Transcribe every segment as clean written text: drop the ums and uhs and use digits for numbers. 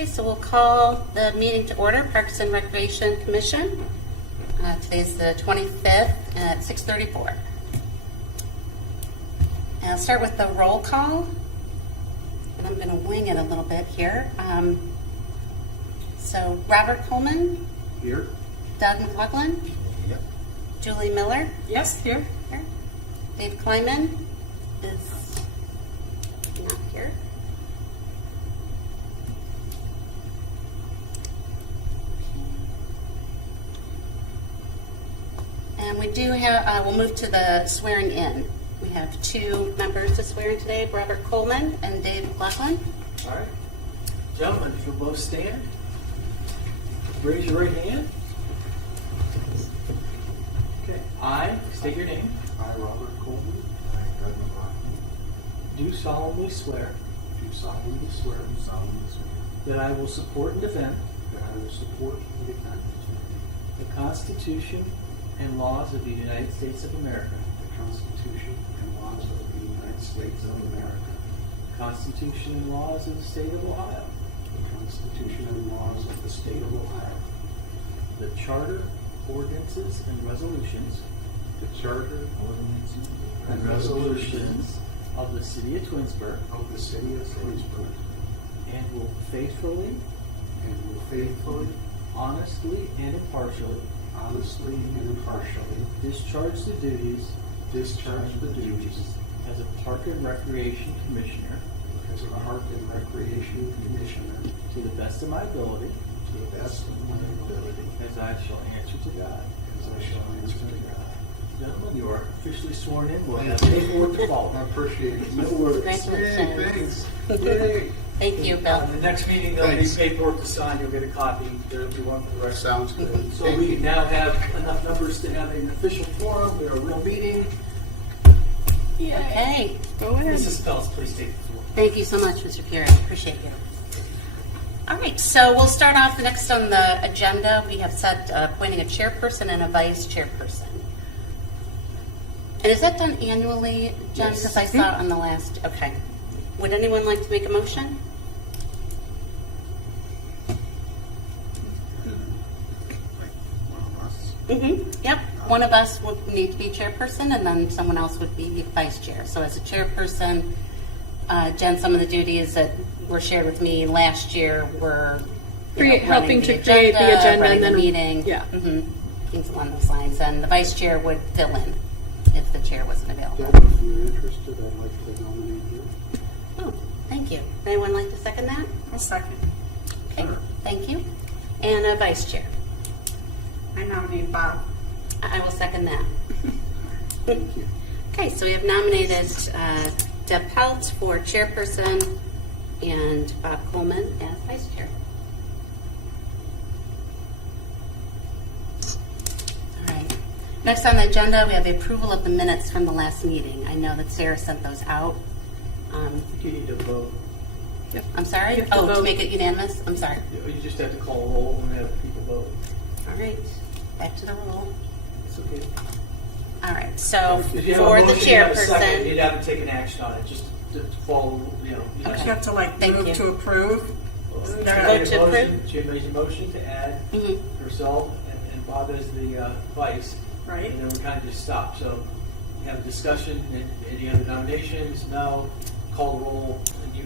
Okay, so we'll call the meeting to order, Parks and Recreation Commission. Today's the 25th at 6:34. And I'll start with the roll call. And I'm going to wing it a little bit here. So Robert Coleman, Here. Doug McLaughlin, Yep. Julie Miller, Yes, here. here. Dave Kleiman is not here. And we do have, we'll move to the swearing in. We have two members to swear in today, Robert Coleman and Dave McLaughlin. All right. Gentlemen, if you'll both stand, raise your right hand. Okay. I state your name. I, Robert Coleman, I, Doug McLaughlin, Do solemnly swear do solemnly swear that I will support and defend that I will support and defend the Constitution and laws of the United States of America, the Constitution and laws of the United States of America, the Constitution and laws of the State of Ohio, the Constitution and laws of the State of Ohio, the Charter, ordinances, and resolutions the Charter, ordinances, and resolutions of the City of Twinsburg, of the City of Twinsburg, and will faithfully, and will faithfully, honestly, and impartially honestly, and impartially discharge the duties discharge the duties as a Park and Recreation Commissioner as a Park and Recreation Commissioner to the best of my ability, to the best of my ability, as I shall answer to God. as I shall answer to God. Gentlemen, you are officially sworn in. We'll have paperwork to I follow. appreciate it. No worries. Congratulations. Thanks. Yay. Thank you, Bill. The next meeting, there'll be Thanks. paperwork to sign. You'll get a copy. There'll be one for the rest. Sounds good. So Thank we you. now have enough numbers to have an official forum. We're a real meeting. Okay. Go ahead. Mrs. Phelps, please take the floor. Thank you so much, Mr. Fury. I appreciate you. All right, so we'll start off next on the agenda. We have set appointing a chairperson and a vice chairperson. And is that done annually, Jen? Yes. Because I saw it on the last, okay. Would anyone like to make a motion? Yep. One of us would need to be chairperson, and then someone else would be vice chair. So as a chairperson, Jen, some of the duties that were shared with me last year were Helping to create the agenda running and then the meeting, yeah. things along those lines. And the vice chair would fill in if the chair wasn't available. Deb, if you're interested, I'd like to nominate you. Oh, thank you. Anyone like to second that? I'll second. Okay, thank you. And a vice chair. I nominate Bob. I will second that. Thank you. Okay, so we have nominated Deb Peltz for chairperson and Bob Coleman as vice chair. All right. Next on the agenda, we have the approval of the minutes from the last meeting. I know that Sarah sent those out. You need to vote. I'm sorry? You have to Oh, to vote. make it unanimous? I'm sorry. You just have to call a roll and have people vote. All right, back to the roll. It's okay. All right, so If you have a for the motion, you have a second, chairperson, you'd have to take an action on it, just to follow, you know. You have to like Thank move you. to approve. She Vote made a to motion- approve? She made a motion to add Mhm. herself and Bob as the vice. Right. And then we kind of just stopped. So you have a discussion, and any other nominations? No. Call the roll,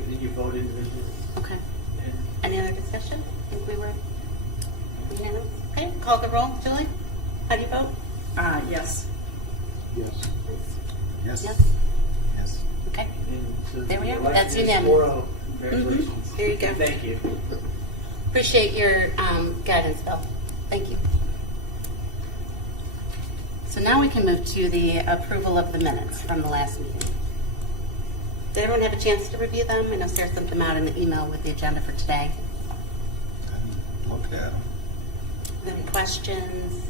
and you vote individually. okay. And Any other discussion? I think we were unanimous. Okay, call the roll. Julie, how do you vote? Yes. Yes. Yes. Yes. Okay, and so There we the are. election That's is unanimous. 4-0. Congratulations. Mhm. There you go. Thank you. appreciate your guidance, Bill. Thank you. So now we can move to the approval of the minutes from the last meeting. Did everyone have a chance to review them? I know Sarah sent them out in the email with the agenda for today. I looked at them. Any questions?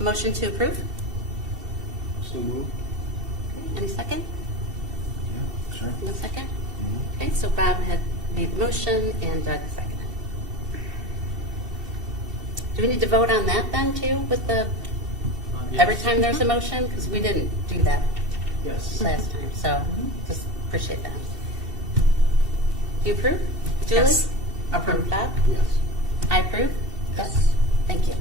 Motion to approve? So moved. Any second? Yeah, sure. No second? Okay, so Bob had made the motion and Doug seconded. Do we need to vote on that then too, with the, every time there's a motion? Because we didn't do that Yes. last time, so just appreciate that. Do you approve? Julie? Yes. Approve. Bob? Yes. I approve. Yes. Thank you.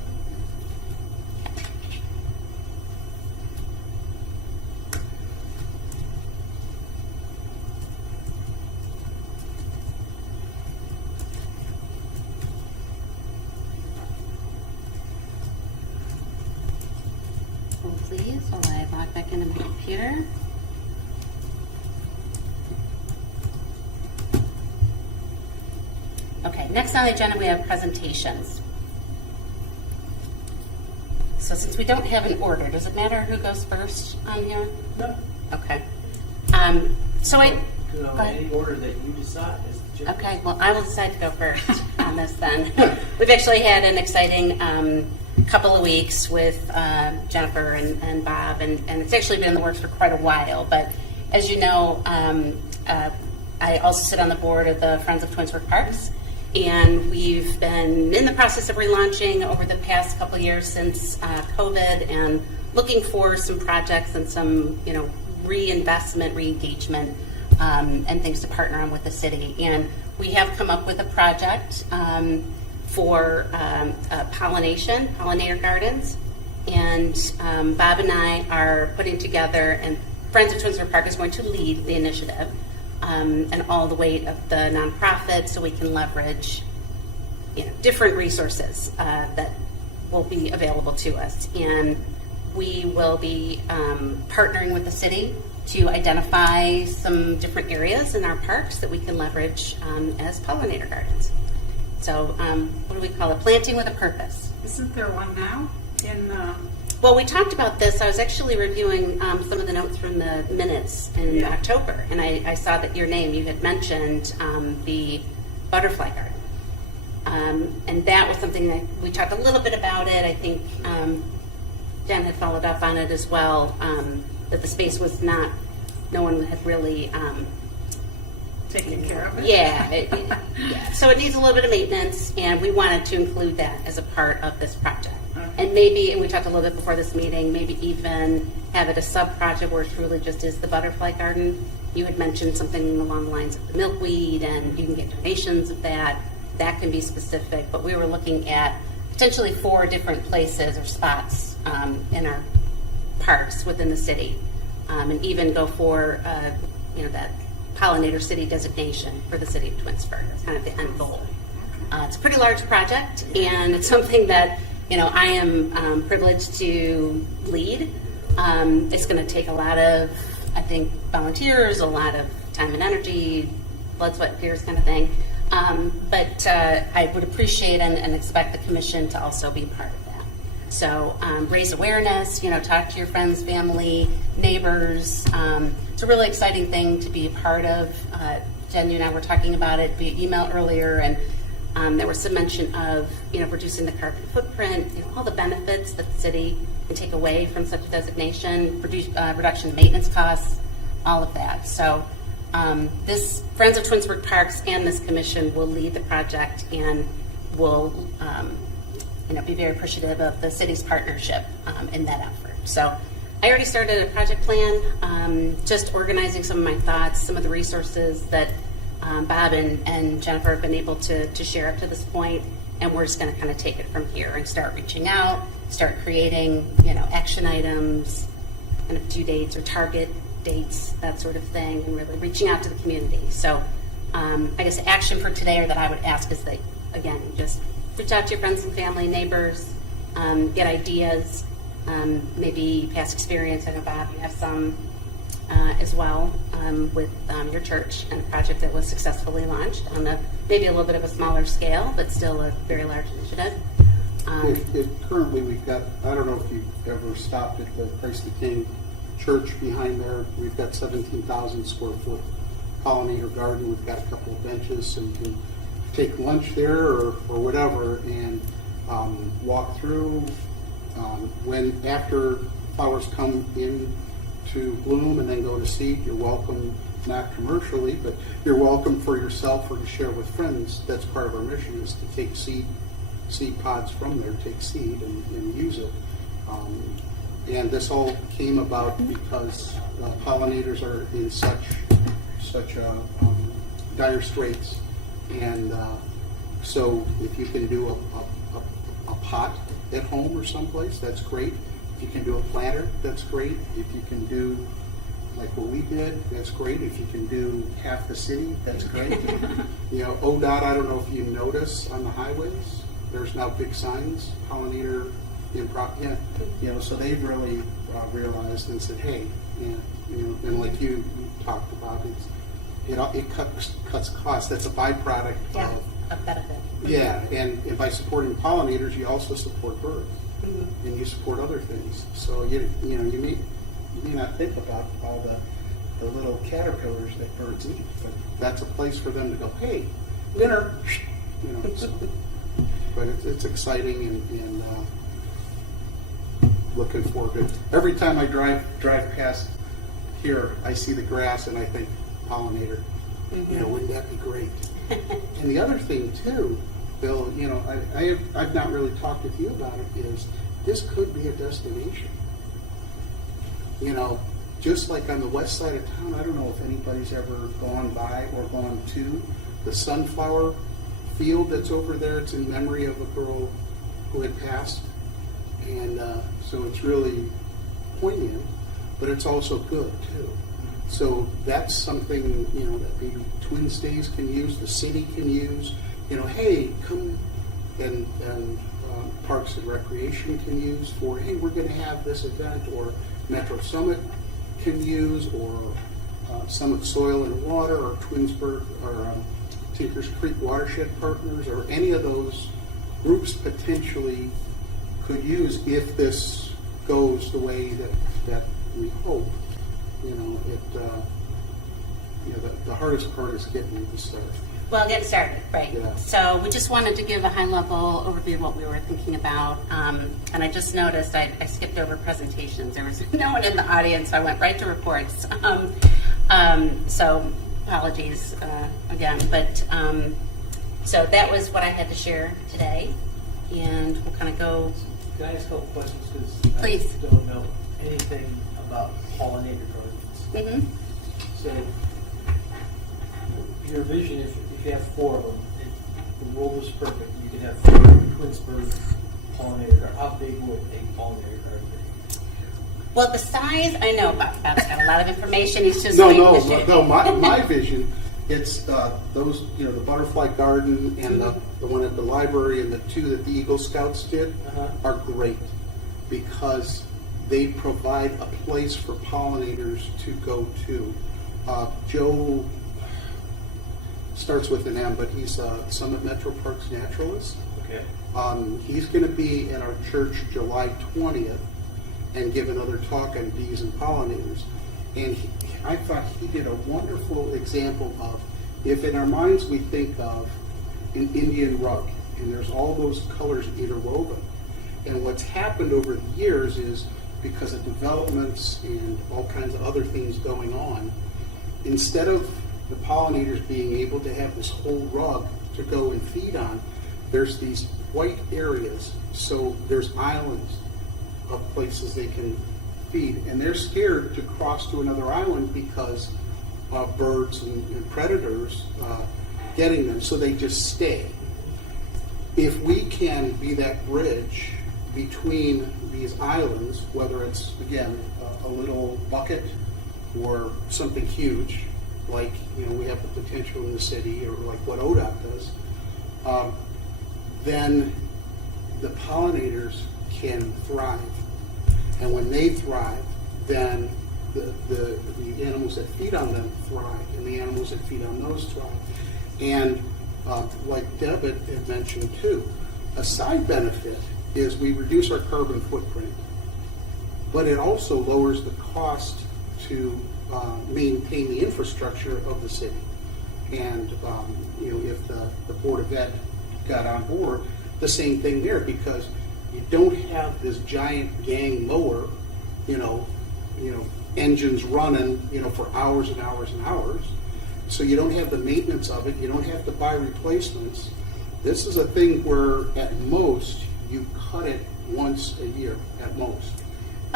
Hold please while I log back into my computer. Okay, next on the agenda we have presentations. So since we don't have an order, does it matter who goes first on here? No. Okay. So I, You know, Go ahead. any order that you decide as the chair. okay, well, I will decide to go first on this then. We've actually had an exciting couple of weeks with Jennifer and Bob, and it's actually been in the works for quite a while. But as you know, I also sit on the board of the Friends of Twinsburg Parks, and we've been in the process of relaunching over the past couple of years since COVID, and looking for some projects and some, reinvestment, re-engagement, and things to partner on with the city. And we have come up with a project for pollinator gardens, and Bob and I are putting together, and Friends of Twinsburg Park is going to lead the initiative, and all the weight of the nonprofit, so we can leverage, different resources that will be available to us. And we will be partnering with the city to identify some different areas in our parks that we can leverage as pollinator gardens. So what do we call it? Planting with a purpose. Isn't there one now in Well, we talked about this. I was actually reviewing some of the notes from the minutes in Yeah. October, and I saw that your name, you had mentioned the butterfly garden. And that was something that we talked a little bit about it. I think Jen had followed up on it as well, that the space was no one had really, taking care of it? yeah. So it needs a little bit of maintenance, and we wanted to include that as a part of this project. Okay. And maybe, and we talked a little bit before this meeting, maybe even have it a sub-project where it truly just is the butterfly garden. You had mentioned something along the lines of the milkweed, and you can get donations of that. That can be specific, but we were looking at potentially 4 different places or spots in our parks within the city, and even go for, that pollinator city designation for the city of Twinsburg. That's kind of the end goal. It's a pretty large project, and it's something that, I am privileged to lead. It's going to take a lot of, I think, volunteers, a lot of time and energy, blood, sweat, tears kind of thing. But I would appreciate and expect the commission to also be part of that. So raise awareness, talk to your friends, family, neighbors. It's a really exciting thing to be a part of. Jen, you and I were talking about it via email earlier, and there was some mention of, reducing the carbon footprint, all the benefits that the city can take away from such a designation, reduction in maintenance costs, all of that. So this Friends of Twinsburg Parks and this commission will lead the project, and will be very appreciative of the city's partnership in that effort. So I already started a project plan, just organizing some of my thoughts, some of the resources that Bob and Jennifer have been able to share up to this point, and we're just going to kind of take it from here and start reaching out, start creating, action items, kind of due dates or target dates, that sort of thing, and really reaching out to the community. So I guess the action for today, or that I would ask, is that, again, just reach out to your friends and family, neighbors, get ideas, maybe past experience. I know, Bob, you have some as well with your church and a project that was successfully launched on maybe a little bit of a smaller scale, but still a very large initiative. Currently, we've got, I don't know if you've ever stopped at the Christ the King church behind there. We've got 17,000 square foot pollinator garden. We've got a couple of benches, so you can take lunch there or whatever, and walk through. After flowers come in to bloom and then go to seed, you're welcome, not commercially, but you're welcome for yourself or to share with friends. That's part of our mission, is to take seed pods from there, take seed and use it. And this all came about because pollinators are in such dire straits. And so if you can do a pot at home or someplace, that's great. If you can do a planter, that's great. If you can do like what we did, that's great. If you can do half the city, that's great. You know, ODOT, I don't know if you notice on the highways, there's now big signs, pollinator yeah, you know, so they've really realized and said, hey, you know, and like you talked about, it cuts costs. That's a byproduct Yeah, of a benefit. yeah, and by supporting pollinators, you also support birds, and you support other things. So you may not think about all the little caterpillars that birds eat, but that's a place for them to go. Hey, dinner, you know. So, but it's exciting and looking forward to it. Every time I drive past here, I see the grass and I think pollinator. You know, wouldn't that be great? And the other thing too, Bill, you know, I've not really talked with you about it, is this could be a destination. You know, just like on the west side of town, I don't know if anybody's ever gone by or gone to the sunflower field that's over there. It's in memory of a girl who had passed. And so it's really poignant, but it's also good too. So that's something, you know, that maybe Twin States can use, the city can use. You know, hey, come and Parks and Recreation can use for, hey, we're going to have this event, or Metro Summit can use, or Summit Soil and Water, or Twinsburg, or Tinkers Creek Watershed Partners, or any of those groups potentially could use if this goes the way that we hope. You know, the hardest part is getting this started. Well, get started, right. Yeah. So we just wanted to give a high-level overview of what we were thinking about. And I just noticed I skipped over presentations. There was no one in the audience, so I went right to reports. So apologies again. But so that was what I had to share today. And we'll kind of go. Can I ask a couple questions? Because Please. I don't know anything about pollinator gardens. Mm-hmm. So your vision, if you have 4 of them, if the world was perfect, you could have 4 Twinsburg pollinator gardens. How big would a pollinator garden be? Well, the size, I know Bob's got a lot of information. He's just No. My vision, it's those, you know, the butterfly garden and the one at the library and the 2 that the Eagle Scouts did are great because they provide a place for pollinators to go to. Joe starts with an M, but he's a Summit Metro Parks naturalist. Okay. He's going to be at our church July 20th and give another talk on bees and pollinators. And I thought he did a wonderful example of, if in our minds we think of an Indian rug, and there's all those colors interwoven. And what's happened over the years is, because of developments and all kinds of other things going on, instead of the pollinators being able to have this whole rug to go and feed on, there's these white areas. So there's islands of places they can feed, and they're scared to cross to another island because of birds and predators getting them, so they just stay. If we can be that bridge between these islands, whether it's, again, a little bucket or something huge, like, you know, we have the potential in the city, or like what ODOT does, then the pollinators can thrive. And when they thrive, then the animals that feed on them thrive, and the animals that feed on those thrive. And like Deb had mentioned too, a side benefit is we reduce our carbon footprint, but it also lowers the cost to maintain the infrastructure of the city. And you know, if the Board of Ed got on board, the same thing there, because you don't have this giant gang mower, you know, engines running, you know, for hours and hours and hours. So you don't have the maintenance of it. You don't have to buy replacements. This is a thing where at most you cut it once a year at most.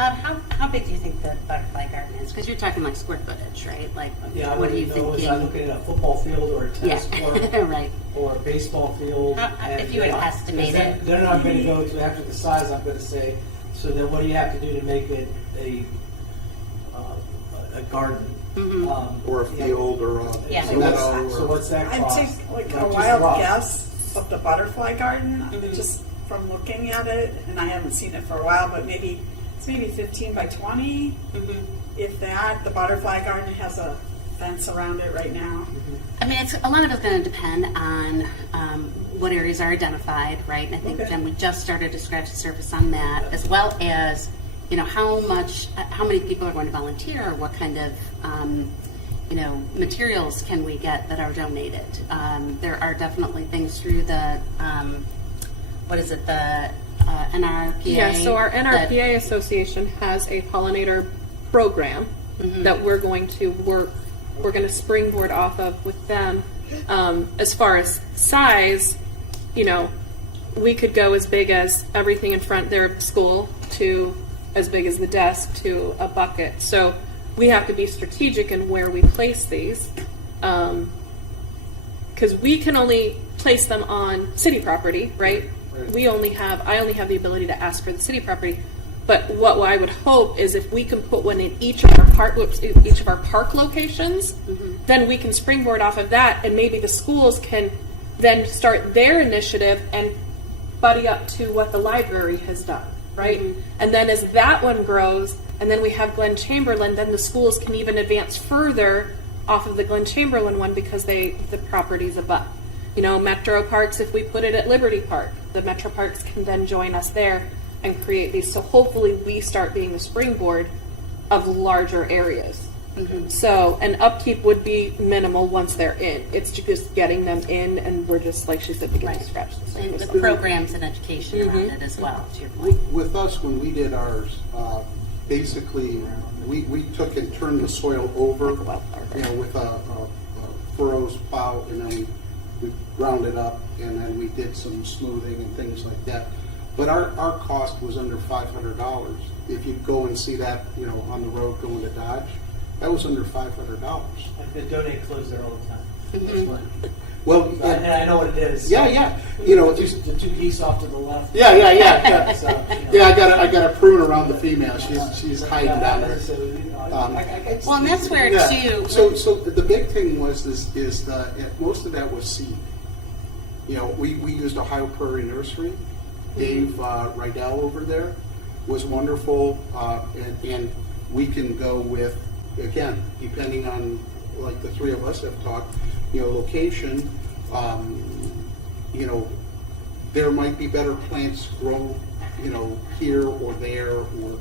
Bob, how big do you think the butterfly garden is? Because you're talking like square footage, right? Like, Yeah, I what are you wouldn't know, is I thinking? looking at a football field or a tennis court Yeah, right. or a baseball field? and If you were to they're not- estimate because it. They're not gonna go to, after the size, I'm gonna say, so then what do you have to do to make it a garden? Or a Yeah. field or a Yeah. So meadow what's, so or. what's that I'd cost? take like Not a just wild rough. guess of the butterfly garden, Mhm. just from looking at it, and I haven't seen it for a while, but it's maybe 15 by 20. Mhm. If that, the butterfly garden has a fence around it right now. I mean, a lot of it's going to depend on what areas are identified, right? And I think, Okay. Jen, we just started to scratch the surface on that, as well as, how many people are going to volunteer, or what kind of, materials can we get that are donated. There are definitely things through the, the NRPA? Yeah, so our that- NRPA association has a pollinator program that we're going to springboard off of with them. As far as size, we could go as big as everything in front of their school to as big as the desk to a bucket. So we have to be strategic in where we place these. Because we can only place them on city property, right? Right. I only have the ability to ask for the city property. But what I would hope is if we can put one in each of our park locations, then we can springboard off of that, and maybe the schools can then start their initiative and buddy up to what the library has done, right? And then as that one grows, and then we have Glen Chamberlain, then the schools can even advance further off of the Glen Chamberlain one because the property's above. Metro Parks, if we put it at Liberty Park, the Metro Parks can then join us there and create these. So hopefully we start being the springboard of larger areas. So, and upkeep would be minimal once they're in. It's just getting them in, and we're just, like she said, beginning to scratch the And surface. the programs and education around it as well, to your point. With us, when we did ours, basically, we took and turned the soil over, Like a wildfire. with a furrows plow, and then we ground it up, and then we did some smoothing and things like that. But our cost was under $500. If you go and see that, on the road going to Dodge, that was under $500. I could donate clothes there all the time. That's fine. Well, And I know what it is. yeah. The two geese off to the left. Yeah. So, Yeah, I got a prune around the female. She's hiding down there. Well, and that's where, too, So the big thing was most of that was seed. We used Ohio Prairie Nursery. Dave Rydell over there was wonderful, and we can go with, again, depending on, like the three of us have talked, location. There might be better plants grow, here or there, or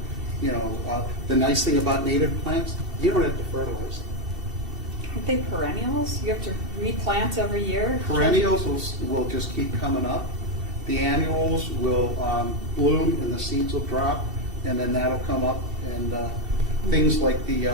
the nice thing about native plants, you don't have to fertilize them. Aren't they perennials? You have to replant every year? Perennials will just keep coming up. The annuals will bloom and the seeds will drop, and then that'll come up. And things like the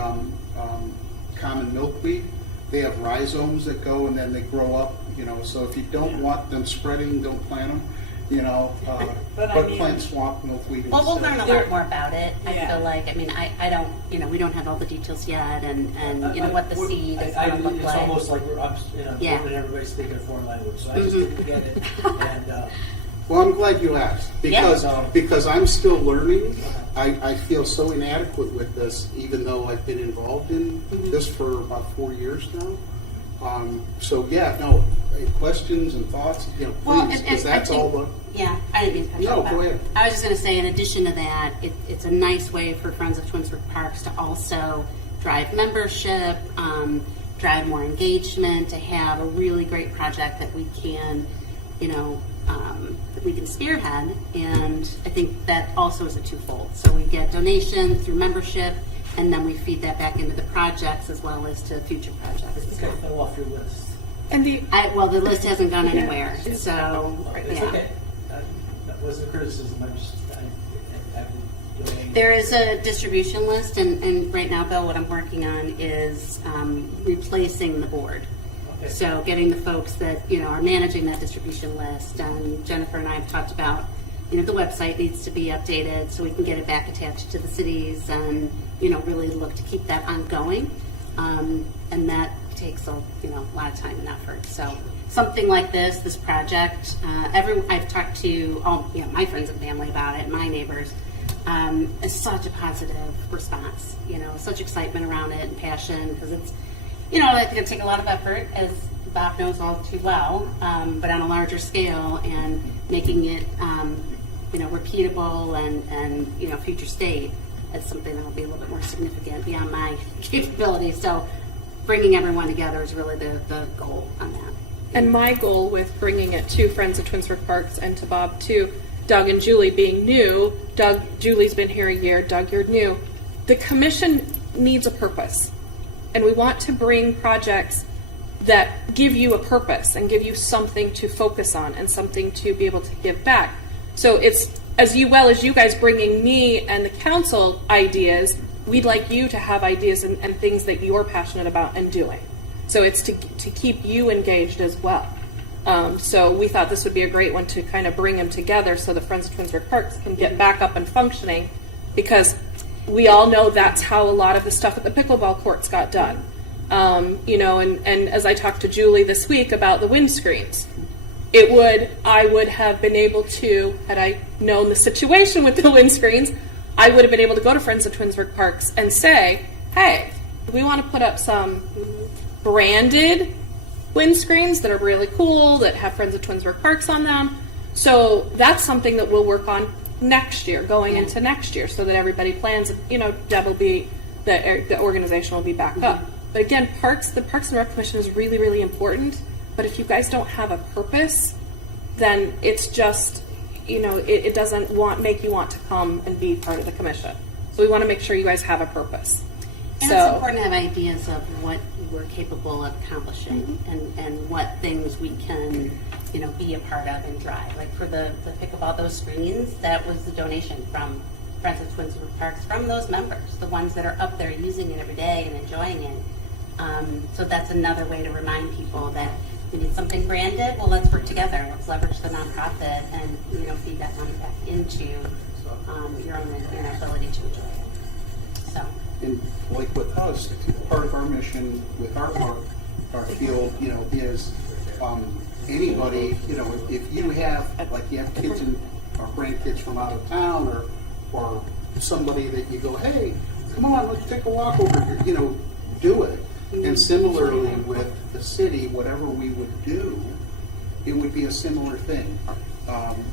common milkweed, they have rhizomes that go and then they grow up. So if you don't want them spreading, don't plant them. But I But mean- plant swamp milkweed. well, we'll instead. learn a lot more about it. I Yeah. feel like, I don't, we don't have all the details yet, and what the seed is going to look It's like. almost like Yeah. everybody's speaking a foreign language, so I just didn't get it. And Well, I'm glad you asked because I'm still learning. I feel so inadequate with this, even though I've been involved in this for about 4 years now. Questions and thoughts, Well, please, and because that's I all think, the. yeah, I didn't mean to cut you No, off. go ahead. I was just going to say, in addition to that, it's a nice way for Friends of Twinsburg Parks to also drive membership, drive more engagement, to have a really great project that we can, that we can spearhead. And I think that also is a twofold. So we get donation through membership, and then we feed that back into the projects as well as to future projects. I think I fell off your list. And the Well, the list hasn't gone anywhere, so It's yeah. okay. That wasn't a criticism. I've been doing. There is a distribution list, and right now, Bill, what I'm working on is replacing the board. Okay. So getting the folks that are managing that distribution list, and Jennifer and I have talked about the website needs to be updated so we can get it back attached to the cities and, really look to keep that ongoing. And that takes a lot of time and effort. So something like this project, I've talked to all, my friends and family about it, my neighbors, is such a positive response, such excitement around it and passion, because it's, it's going to take a lot of effort, as Bob knows all too well, but on a larger scale, and making it, repeatable and future state is something that will be a little bit more significant beyond my capabilities. So bringing everyone together is really the goal on that. And my goal with bringing it to Friends of Twinsburg Parks and to Bob too, Doug and Julie being new, Julie's been here a year, Doug, you're new. The commission needs a purpose. And we want to bring projects that give you a purpose and give you something to focus on and something to be able to give back. So it's as you guys bringing me and the council ideas, we'd like you to have ideas and things that you're passionate about and doing. So it's to keep you engaged as well. So we thought this would be a great one to kind of bring them together so that Friends of Twinsburg Parks can get back up and functioning, because we all know that's how a lot of the stuff at the pickleball courts got done. And as I talked to Julie this week about the windscreens, I would have been able to, had I known the situation with the windscreens, I would have been able to go to Friends of Twinsburg Parks and say, hey, we want to put up some branded windscreens that are really cool, that have Friends of Twinsburg Parks on them. So that's something that we'll work on next year, going into next year, so that everybody plans, Deb will be, the organization will be back up. But again, the Parks and Rec Commission is really, really important. But if you guys don't have a purpose, then it's just, it doesn't make you want to come and be part of the commission. So we want to make sure you guys have a purpose. And it's important to have ideas of what we're capable of accomplishing, and what things we can, be a part of and drive. Like for the pickleball, those screens, that was the donation from Friends of Twinsburg Parks, from those members, the ones that are up there using it every day and enjoying it. So that's another way to remind people that we need something branded. Well, let's work together. Let's leverage the nonprofit and feed that money back into your own ability to enjoy it. So. And like with us, part of our mission with our park, our field, is anybody, if you have, like you have kids or grandkids from out of town, or somebody that you go, hey, come on, let's take a walk over here, do it. And similarly with the city, whatever we would do, it would be a similar thing.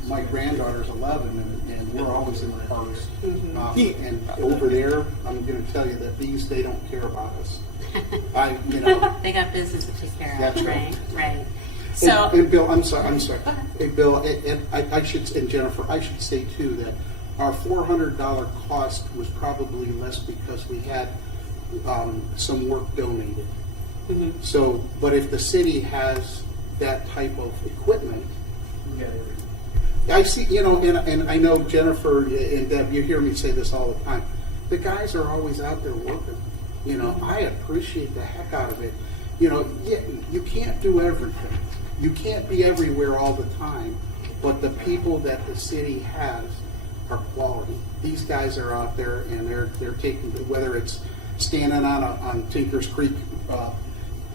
My granddaughter's 11, and we're always in the parks. And over there, I'm going to tell you that they don't care about us. They got business to take care of. That's right. Right. So, and Bill, I'm sorry. Hey, Bill, and Jennifer, I should say too that our $400 cost was probably less because we had some work donated. So, but if the city has that type of equipment, I see, and I know Jennifer and Deb, you hear me say this all the time. The guys are always out there working. I appreciate the heck out of it. You can't do everything. You can't be everywhere all the time. But the people that the city has are quality. These guys are out there and they're taking, whether it's standing on Tinker's Creek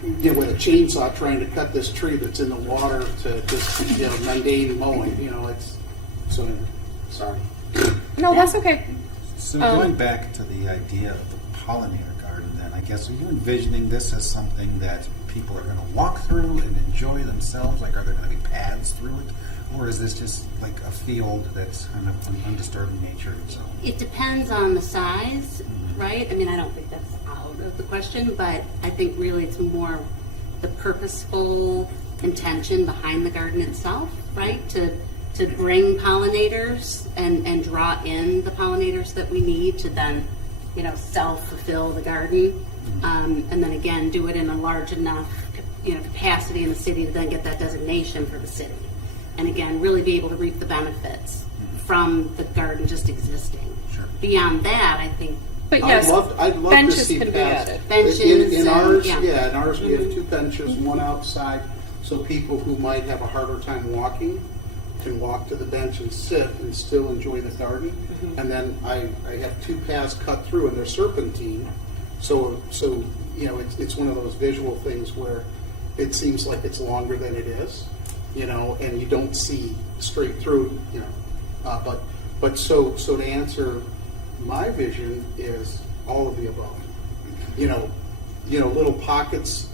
with a chainsaw trying to cut this tree that's in the water to just mundane mowing. It's so sorry. No, that's okay. So going back to the idea of the pollinator garden, then I guess are you envisioning this as something that people are going to walk through and enjoy themselves? Like, are there going to be paths through it? Or is this just like a field that's kind of undisturbed in nature? So it depends on the size, right? I mean, I don't think that's out of the question, but I think really it's more the purposeful intention behind the garden itself, right? To bring pollinators and draw in the pollinators that we need to then, self-fulfill the garden. And then again, do it in a large enough, capacity in the city to then get that designation for the city. And again, really be able to reap the benefits from the garden just existing. Sure. Beyond that, I think. But yes, I'd love benches to see can be paths. added. Benches in ours, and, yeah. in ours we have two benches, one outside, so people who might have a harder time walking can walk to the bench and sit and still enjoy the garden. And then I have 2 paths cut through, and they're serpentine. So you know, it's one of those visual things where it seems like it's longer than it is, you know, and you don't see straight through, you know. But so to answer my vision is all of the above. You know, little pockets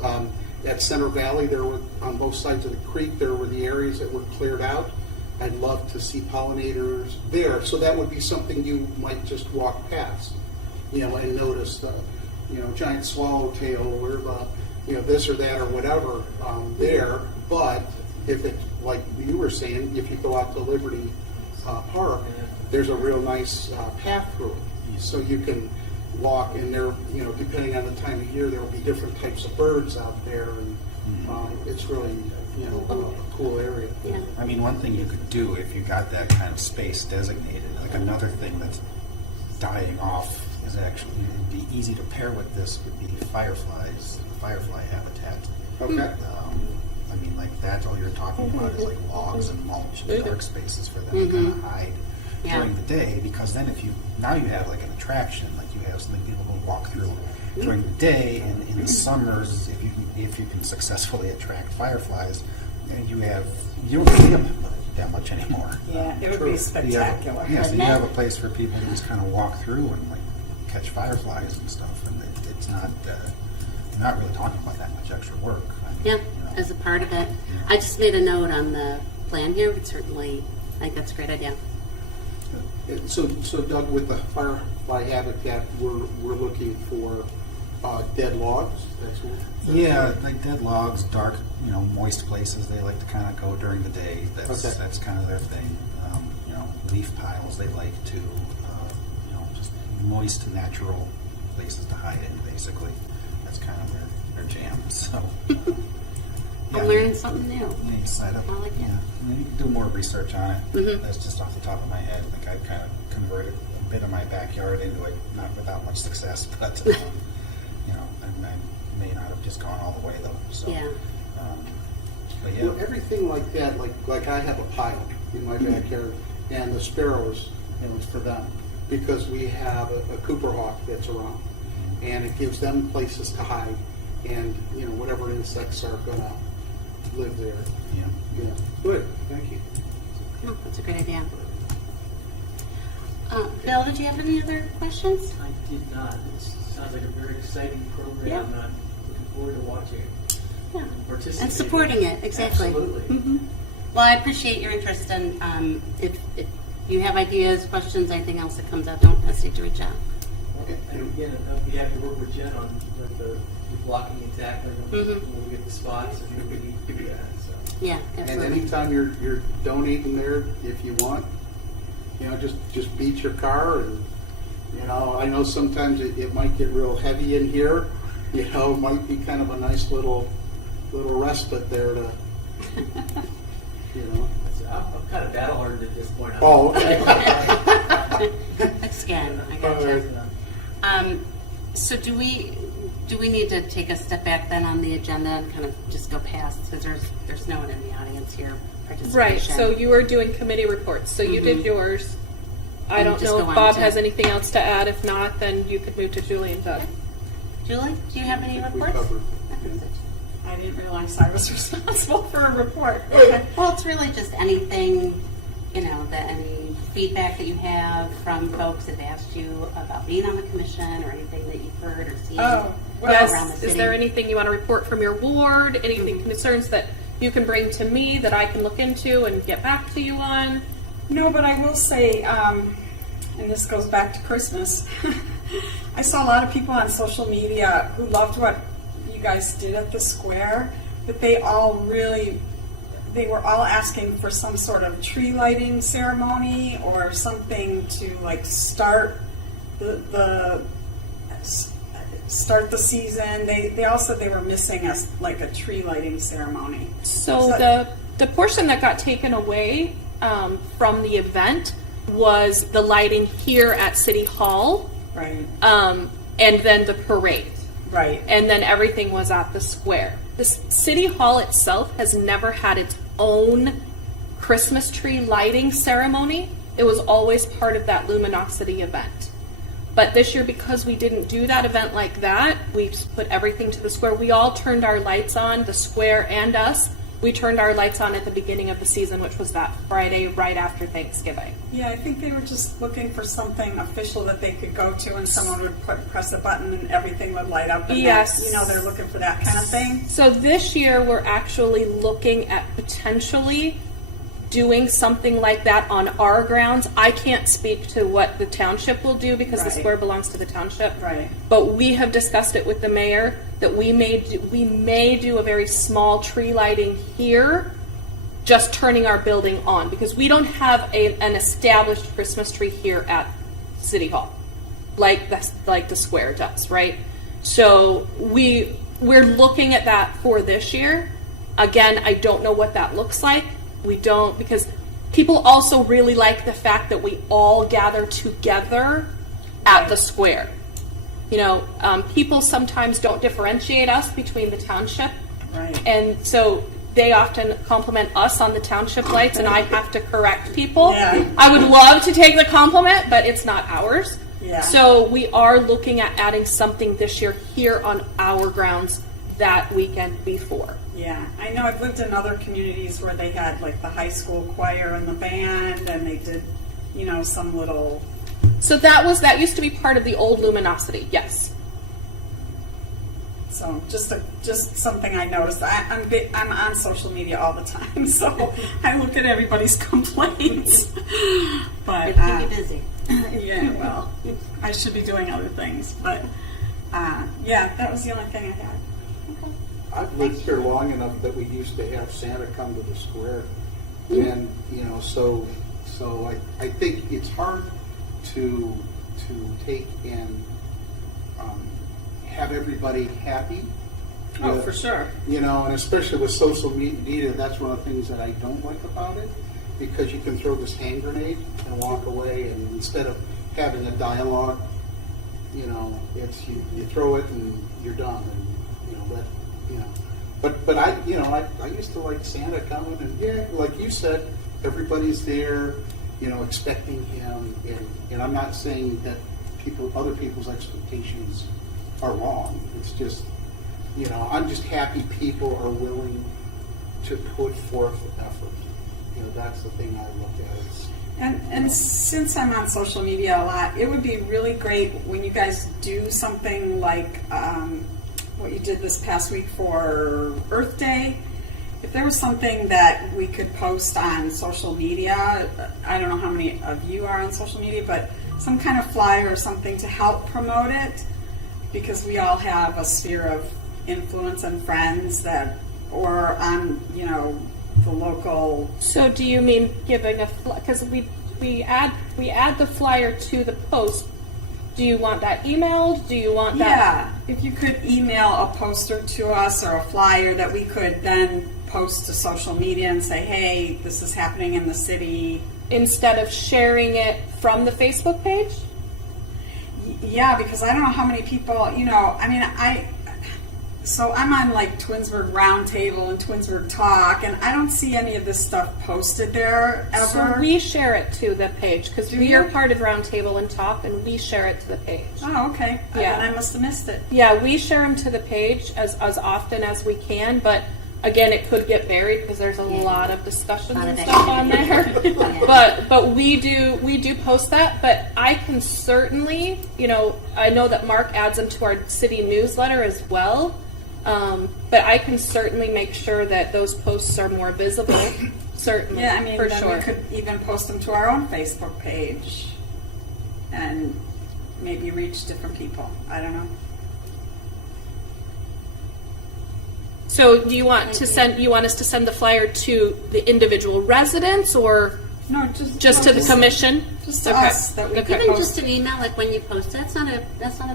at Center Valley. There were on both sides of the creek. There were the areas that were cleared out. I'd love to see pollinators there. So that would be something you might just walk past, you know, and notice the, you know, giant swallowtail or the, you know, this or that or whatever there. But if it, like you were saying, if you go out to Liberty Park, there's a real nice path through it. So you can walk, and there, you know, depending on the time of year, there will be different types of birds out there, and it's really, you know, a cool area. Yeah. I mean, one thing you could do if you got that kind of space designated, like another thing that's dying off is actually, it'd be easy to pair with this would be fireflies, firefly habitat. Okay. I mean, like that's all you're talking about is like logs and mulch and dark spaces for them to kind of hide Yeah. during the day, because then if you, now you have like an attraction, like you have something people will walk through during the day, and in the summers, if you can successfully attract fireflies, then you don't see them that much anymore. Yeah, it would be spectacular. Yeah, so you Wouldn't have it? a place for people to just kind of walk through and like catch fireflies and stuff, and it's not you're not really talking about that much extra work. I mean, Yeah, you know. as a part of it. I just made a note on the plan here, but certainly I think that's a great idea. So Doug, with the firefly habitat, we're looking for dead logs. Yeah, like dead logs, dark, you know, moist places. They like to kind of go during the day. That's kind of their thing. You know, leaf piles. They like to, you know, just moist, natural places to hide in. Basically, that's kind of their jam. So I'm learning something new. Yeah, you sign up. I like it. Yeah, and then you can do more research on it. Mhm. That's just off the top of my head. Like I kind of converted a bit of my backyard into like not without much success, but you know, I may not have just gone all the way though. So, Yeah. But yeah, Well, everything like that, like I have a pile in my backyard, and the sparrows, you know, it's for them, because we have a Cooper hawk that's around, and it gives them places to hide, and you know, whatever insects are gonna live there. yeah. Yeah, good. Thank you. Oh, that's a great idea. Bill, did you have any other questions? I did not. It sounds like a very exciting program. Yeah. I'm looking forward to watching it Yeah. and participating. And supporting it, exactly. Absolutely. Mhm. Well, I appreciate your interest, and if you have ideas, questions, anything else that comes up, don't hesitate to reach out. Okay. And again, I'd be happy to work with Jen on like the blocking and tackling when we get the spots and we need to do that. So. Yeah, And absolutely. anytime you're donating there, if you want, you know, just beat your car, and you know, I know sometimes it might get real heavy in here. You know, it might be kind of a nice little respite there to, you know. I'm kind of battle hardened at this point. Oh, okay. Again, I gotcha. So do we need to take a step back then on the agenda and kind of just go past, because there's no one in the audience here participation. Right, so you were doing committee reports, so you did yours. I And don't just know go if on Bob to- has anything else to add. If not, then you could move to Julie and Doug. Julie, do you have any We reports? covered. I didn't realize I was responsible for a report. Okay. Well, it's really just anything, you know, that any feedback that you have from folks that have asked you about being on the commission, or anything that you've heard or seen Oh, around well, the Is city. there anything you want to report from your ward? Anything concerns that you can bring to me that I can look into and get back to you on? No, but I will say, and this goes back to Christmas, I saw a lot of people on social media who loved what you guys did at the square, but they were all asking for some sort of tree lighting ceremony or something to like start the season. They all said they were missing like a tree lighting ceremony. So So- the portion that got taken away from the event was the lighting here at City Hall, Right, and then the parade. right. And then everything was at the square. The City Hall itself has never had its own Christmas tree lighting ceremony. It was always part of that luminosity event. But this year, because we didn't do that event like that, we put everything to the square. We all turned our lights on, the square and us. We turned our lights on at the beginning of the season, which was that Friday right after Thanksgiving. Yeah, I think they were just looking for something official that they could go to, and someone would press a button and everything would light up. And Yes. that, you know, they're looking for that kind of thing. So this year, we're actually looking at potentially doing something like that on our grounds. I can't speak to what the township will do because the Right. square belongs to the township. Right. But we have discussed it with the mayor that we may do a very small tree lighting here, just turning our building on, because we don't have an established Christmas tree here at City Hall, like the square does, right? So we're looking at that for this year. Again, I don't know what that looks like. We don't, because people also really like the fact that we all gather together at the square. You know, people sometimes don't differentiate us between the township. Right. And so they often compliment us on the township lights, and I have to correct people. Yeah. I would love to take the compliment, but it's not ours. Yeah. So we are looking at adding something this year here on our grounds that weekend before. Yeah, I know I've lived in other communities where they had like the high school choir and the band, and they did, you know, some little. So that used to be part of the old luminosity, yes. So just something I noticed. I'm on social media all the time, so I look at everybody's complaints. But It'll keep you busy. yeah, well, I should be doing other things, but yeah, that was the only thing I had. I've lived here long enough that we used to have Santa come to the square, and you know, so I think it's hard to take and have everybody happy. Oh, with- for sure. You know, and especially with social media, that's one of the things that I don't like about it, because you can throw this hand grenade and walk away, and instead of having a dialogue, you know, it's you throw it and you're done, and you know that. You know, but I used to like Santa coming, and yeah, like you said, everybody's there, you know, expecting him, and I'm not saying that other people's expectations are wrong. It's just, you know, I'm just happy people are willing to put forth effort. You know, that's the thing I look at. Is, And since I'm on social media a lot, it would be really great when you guys do something like what you did this past week for Earth Day. If there was something that we could post on social media, I don't know how many of you are on social media, but some kind of flyer or something to help promote it, because we all have a sphere of influence and friends that, or on, you know, the local. So do you mean giving because we add the flyer to the post. Do you want that emailed? Do you want that? Yeah, if you could email a poster to us or a flyer that we could then post to social media and say, hey, this is happening in the city. Instead of sharing it from the Facebook page? Yeah, because I don't know how many people, you know, I mean, so I'm on like Twinsburg Roundtable and Twinsburg Talk, and I don't see any of this stuff posted there ever. So we share it to the page because Do we you? are part of Roundtable and Talk, and we share it to the page. Oh, okay. Yeah. Then I must have missed it. Yeah, we share them to the page as often as we can, but again, it could get buried because there's a lot of discussions Lot and of stuff on there. Yeah. But we do post that. But I can certainly, you know, I know that Mark adds them to our city newsletter as well. But I can certainly make sure that those posts are more visible. Certainly, Yeah, I mean, for then sure. we could even post them to our own Facebook page and maybe reach different people. I don't know. So, do you want to send? You want us to send the flyer to the individual residents or No, just to the commission? Just to Okay. us that we Okay. could Even post. just an email, like when you post, that's not a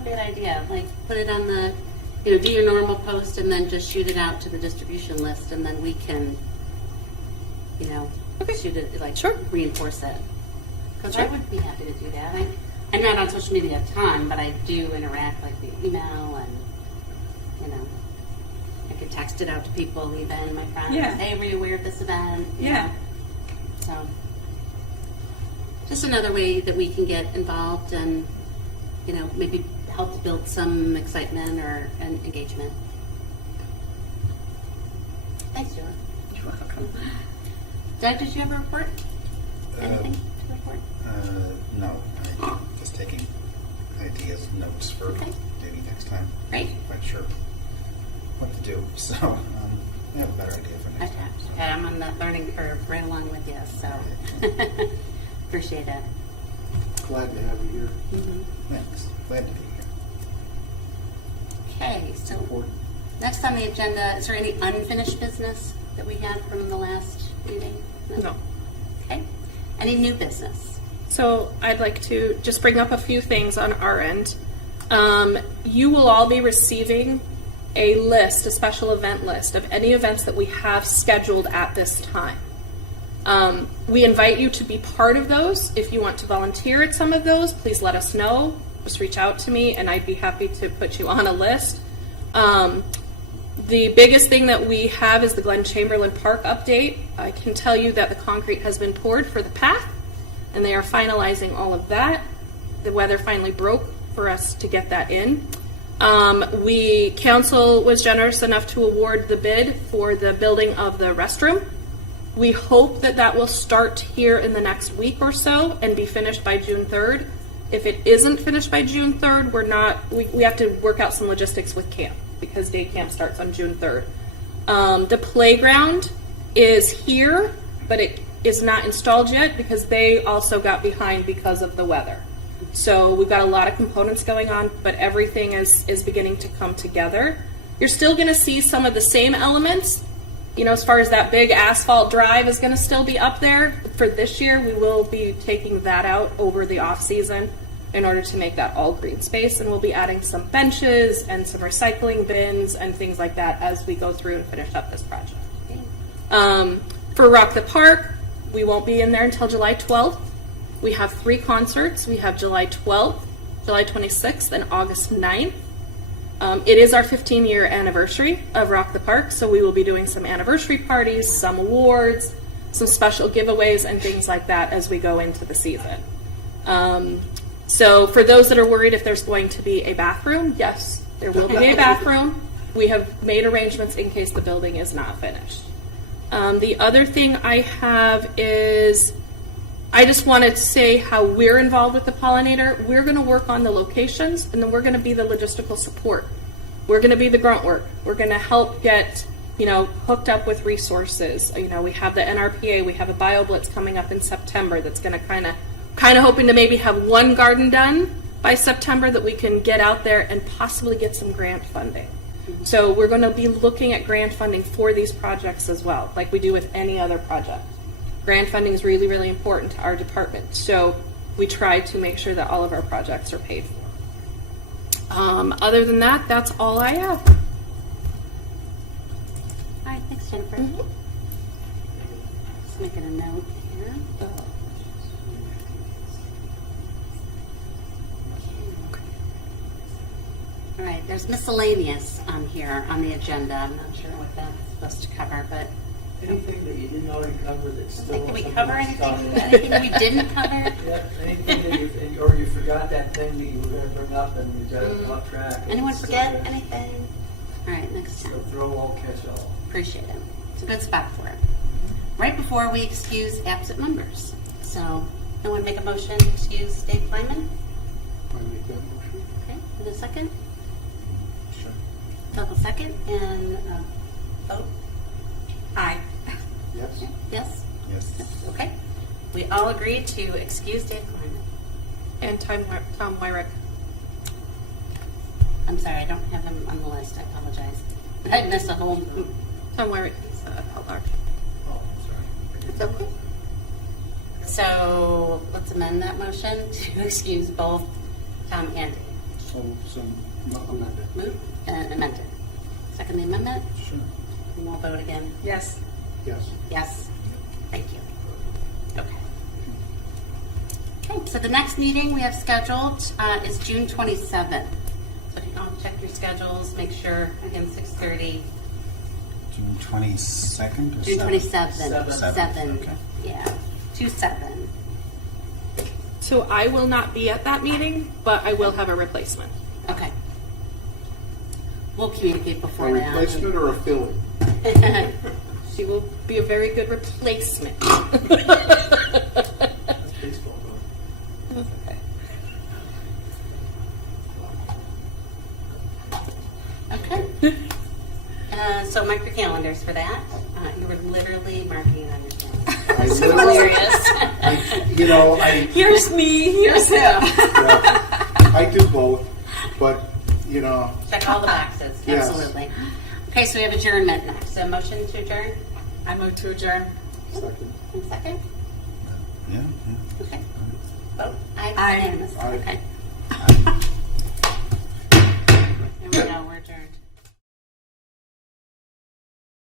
bad idea. Like put it on the, you know, do your normal post and then just shoot it out to the distribution list, and then we can, you know, shoot it, like Sure. reinforce it. Because Sure. I would be happy to do that. I'm not on social media a ton, but I do interact like via email, and you know, I could text it out to people, even my friends. Yeah. Hey, were you aware of this event? You Yeah. know? So just another way that we can get involved and, maybe help to build some excitement or an engagement. Thanks, Joanne. You're welcome. Doug, did you have a report? Anything to report? No, I'm just taking ideas, notes for Okay. maybe next time. Great. Not quite sure what to do, so I have a better idea for next time. so. Okay, I'm on that learning curve right along with you, so appreciate it. Glad to have you here. Thanks. Glad to be here. Okay, so next on the agenda, is there any unfinished business that we had from the last meeting? No. Okay. Any new business? So I'd like to just bring up a few things on our end. You will all be receiving a list, a special event list of any events that we have scheduled at this time. We invite you to be part of those. If you want to volunteer at some of those, please let us know. Just reach out to me and I'd be happy to put you on a list. The biggest thing that we have is the Glen Chamberlain Park update. I can tell you that the concrete has been poured for the path and they are finalizing all of that. The weather finally broke for us to get that in. Council was generous enough to award the bid for the building of the restroom. We hope that that will start here in the next week or so and be finished by June 3rd. If it isn't finished by June 3rd, we have to work out some logistics with camp because day camp starts on June 3rd. The playground is here, but it is not installed yet because they also got behind because of the weather. So we've got a lot of components going on, but everything is beginning to come together. You're still going to see some of the same elements. As far as that big asphalt drive is going to still be up there. For this year, we will be taking that out over the off season in order to make that all green space, and we'll be adding some benches and some recycling bins and things like that as we go through and finish up this project. For Rock the Park, we won't be in there until July 12th. We have 3 concerts. We have July 12th, July 26th, and August 9th. It is our 15-year anniversary of Rock the Park, so we will be doing some anniversary parties, some awards, some special giveaways, and things like that as we go into the season. So for those that are worried if there's going to be a bathroom, yes, there will be a bathroom. We have made arrangements in case the building is not finished. The other thing I have is I just wanted to say how we're involved with the pollinator. We're going to work on the locations, and then we're going to be the logistical support. We're going to be the grunt work. We're going to help get, hooked up with resources. We have the NRPA. We have a BioBlitz coming up in September that's going to kind of hoping to maybe have one garden done by September that we can get out there and possibly get some grant funding. So we're going to be looking at grant funding for these projects as well, like we do with any other project. Grant funding is really, really important to our department, so we try to make sure that all of our projects are paid for. Other than that, that's all I have. All right, thanks, Jennifer. Just making a note here. All right, there's miscellaneous on here on the agenda. I'm not sure what that's supposed to cover, but Anything that you didn't already cover that's I still. think, did we on cover somebody's anything? calendar? Anything we didn't cover? Yeah, anything that or you forgot that thing that you were going to bring up and you got it off track. Anyone It's forget still there. anything? All right, next So time. throw all, catch all. Appreciate it. It's a good spot for it. Right before we excuse absent members. So, no one make a motion to excuse Dave Kleiman? I make that motion. Okay, in a second? Sure. Double second, and vote? Aye. Yes? Yes? Yes. Okay. We all agreed to excuse Dave Kleiman. And Tom Wyrick. I'm sorry, I don't have him on the list. I apologize. I missed a whole group. Tom Wyrick is Pollard. Oh, sorry. It's okay. So let's amend that motion to excuse both Tom and Dave. So amended. Move and amended. Second the amendment, Sure. and we'll vote again. Yes. Yes. Yes. Thank you. Okay. Okay, so the next meeting we have scheduled is June 27th. So if you all check your schedules, make sure, again, 6:30. June 22nd or June 7th? 27th. Seventh. Seven. Okay. Yeah. 627. So I will not be at that meeting, but I will have a replacement. Okay. We'll communicate A before that. replacement or a filling? She will be a very good replacement. That's baseball, though. Okay. So mark your calendars for that. You were literally marking it on your calendar. I That's literally- hilarious. Here's me, here's him. yeah, I do both, but, Check all the boxes, Yes. absolutely. Okay, so we have adjournment next. A motion to adjourn? I move to adjourn. second. Second? Yeah, Okay. Vote? Aye. Aye. Unanimous. Aye. Okay. And we know we're adjourned.